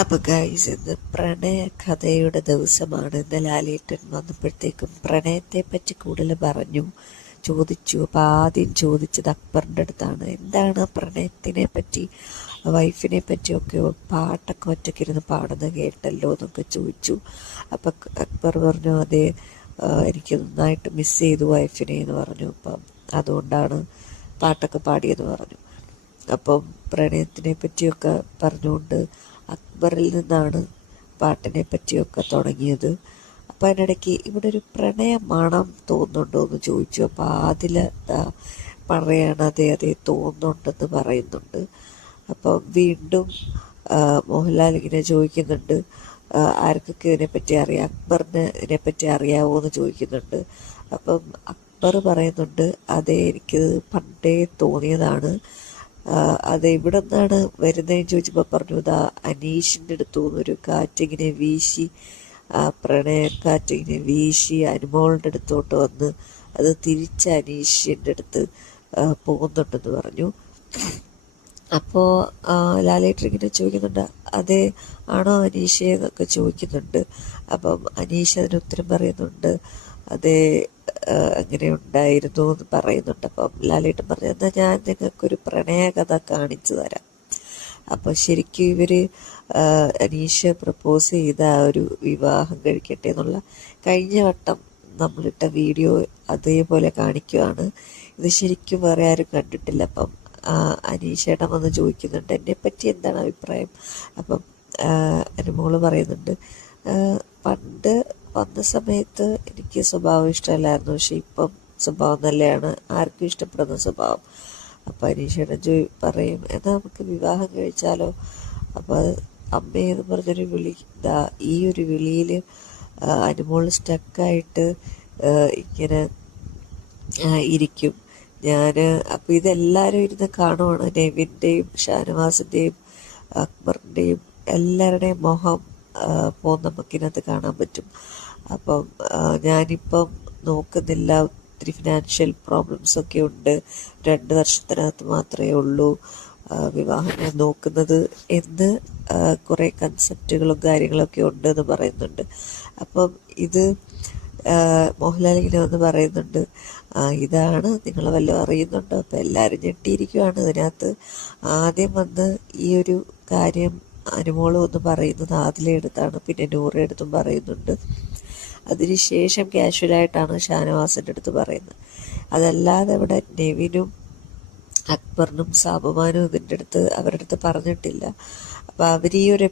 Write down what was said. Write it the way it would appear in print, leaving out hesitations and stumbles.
അപ്പോൾ ഗൈസ്, ഇന്ന് പ്രണയ കഥയുടെ ദിവസമാണ്. ഇന്ന് ലാലേട്ടൻ വന്നപ്പോഴത്തേക്കും പ്രണയത്തെ പറ്റി കൂടുതൽ ചോദിച്ചു. അപ്പോൾ ആദ്യം ചോദിച്ചത് അക്ബറിൻ്റെ അടുത്താണ്. എന്താണ് പ്രണയത്തിനെ പറ്റി, വൈഫിനെ പറ്റിയൊക്കെ പാട്ടൊക്കെ ഒറ്റയ്ക്കിരുന്ന് പാടുന്നത് കേട്ടല്ലോ എന്നൊക്കെ ചോദിച്ചു. അപ്പം അക്ബർ പറഞ്ഞു, അതെ, എനിക്ക് നന്നായിട്ട് മിസ് ചെയ്തു വൈഫിനെ എന്ന് പറഞ്ഞു. അപ്പം അതുകൊണ്ടാണ് പാട്ടൊക്കെ പാടിയെന്ന് പറഞ്ഞു. അപ്പം പ്രണയത്തിനെ പറ്റിയൊക്കെ പറഞ്ഞുകൊണ്ട് അക്ബറിൽ നിന്നാണ് പാട്ടിനെ പറ്റിയൊക്കെ തുടങ്ങിയത്. അപ്പം അതിനിടയ്ക്ക് ഇവിടെ ഒരു പ്രണയ മണം തോന്നുന്നുണ്ടോ എന്ന് ചോദിച്ചു. അപ്പോൾ അതിൽ പറയാണ്, അതെ തോന്നുന്നുണ്ടെന്ന് പറയുന്നുണ്ട്. അപ്പം വീണ്ടും മോഹൻലാൽ ഇങ്ങനെ ചോദിക്കുന്നുണ്ട്, ആർക്കൊക്കെ ഇതിനെപ്പറ്റി അറിയാം, അക്ബറിന് ഇതിനെപ്പറ്റി അറിയാവോ എന്ന് ചോദിക്കുന്നുണ്ട്. അപ്പം അക്ബർ പറയുന്നുണ്ട്, അതെ, എനിക്കത് പണ്ടേ തോന്നിയതാണ്. അത് ഇവിടെ നിന്നാണ് വരുന്നതെന്ന് ചോദിച്ചപ്പോൾ പറഞ്ഞു, ഇതാ അനീഷിൻ്റെ അടുത്തു നിന്നൊരു കാറ്റിങ്ങനെ വീശി, പ്രണയക്കാറ്റിങ്ങനെ വീശി അനുമോളുടെ അടുത്തോട്ട് വന്ന് അത് തിരിച്ച് അനീഷിൻ്റെ അടുത്ത് പോകുന്നുണ്ടെന്ന് പറഞ്ഞു. അപ്പോൾ ലാലേട്ടൻ ഇങ്ങനെ ചോദിക്കുന്നുണ്ട്, അതെ ആണോ അനീഷേ എന്നൊക്കെ ചോദിക്കുന്നുണ്ട്. അപ്പം അനീഷ് അതിന് ഉത്തരം പറയുന്നുണ്ട്, അതെ, അങ്ങനെ ഉണ്ടായിരുന്നു എന്ന് പറയുന്നുണ്ട്. അപ്പം ലാലേട്ടൻ പറഞ്ഞു, എന്നാൽ ഞാൻ നിങ്ങൾക്കൊരു പ്രണയകഥ കാണിച്ചു തരാം. അപ്പോൾ ശരിക്കും ഇവർ അനീഷ് പ്രപ്പോസ് ചെയ്ത ആ ഒരു വിവാഹം കഴിക്കട്ടെ എന്നുള്ള കഴിഞ്ഞ വട്ടം നമ്മളിട്ട വീഡിയോ അതേപോലെ കാണിക്കുകയാണ്. ഇത് ശരിക്കും വേറെ ആരും കണ്ടിട്ടില്ല. അപ്പം അനീഷേട്ടൻ വന്ന് ചോദിക്കുന്നുണ്ട്, എന്നെപ്പറ്റി എന്താണ് അഭിപ്രായം. അപ്പം അനുമോള് പറയുന്നുണ്ട്, പണ്ട് വന്ന സമയത്ത് എനിക്ക് സ്വഭാവം ഇഷ്ടമല്ലായിരുന്നു, പക്ഷെ ഇപ്പം സ്വഭാവം നല്ലതാണ്, ആർക്കും ഇഷ്ടപ്പെടുന്ന സ്വഭാവം. അപ്പം അനീഷേട്ടൻ പറയും, എന്നാൽ നമുക്ക് വിവാഹം കഴിച്ചാലോ. അപ്പോൾ അമ്മയെന്ന് പറഞ്ഞൊരു വിളി, ഈ ഒരു വിളിയിൽ അനുമോൾ സ്റ്റക്കായിട്ട് ഇങ്ങനെ ഇരിക്കും. അപ്പോൾ ഇതെല്ലാവരും ഇരുന്ന് കാണുവാണ്. നെവിൻ്റെയും ഷാനവാസിൻ്റെയും അക്ബറിൻ്റെയും എല്ലാവരുടെയും മുഖം നമുക്കിനകത്ത് കാണാൻ പറ്റും. അപ്പം ഞാനിപ്പം നോക്കുന്നില്ല, ഒത്തിരി ഫിനാൻഷ്യൽ പ്രോബ്ലംസൊക്കെ ഉണ്ട്, 2 വർഷത്തിനകത്ത് മാത്രമേ ഉള്ളൂ വിവാഹം ഞാൻ നോക്കുന്നത് എന്ന് കുറേ കൺസെപ്റ്റുകളും കാര്യങ്ങളൊക്കെ ഉണ്ടെന്ന് പറയുന്നുണ്ട്. അപ്പം ഇത് മോഹൻലാൽ ഇങ്ങനെ വന്ന് പറയുന്നുണ്ട്, ഇതാണ് നിങ്ങൾ വല്ലതും അറിയുന്നുണ്ടോ. അപ്പം എല്ലാവരും ഞെട്ടിയിരിക്കുവാണ്. അതിനകത്ത് ആദ്യം വന്ന് ഈ ഒരു കാര്യം അനുമോള് ഒന്ന് പറയുന്നത് ആദിലെ അടുത്താണ്, പിന്നെ നൂറെ അടുത്തും പറയുന്നുണ്ട്. അതിനുശേഷം കാഷ്വലായിട്ടാണ് ഷാനവാസിൻ്റെ അടുത്ത് പറയുന്നത്. അതല്ലാതെ ഇവിടെ നെവിനും അക്ബറിനും സാബുമാനും ഇതിൻ്റെ അടുത്ത് അവരുടെ അടുത്ത് പറഞ്ഞിട്ടില്ല. അപ്പോൾ അവർ ഈ ഒരു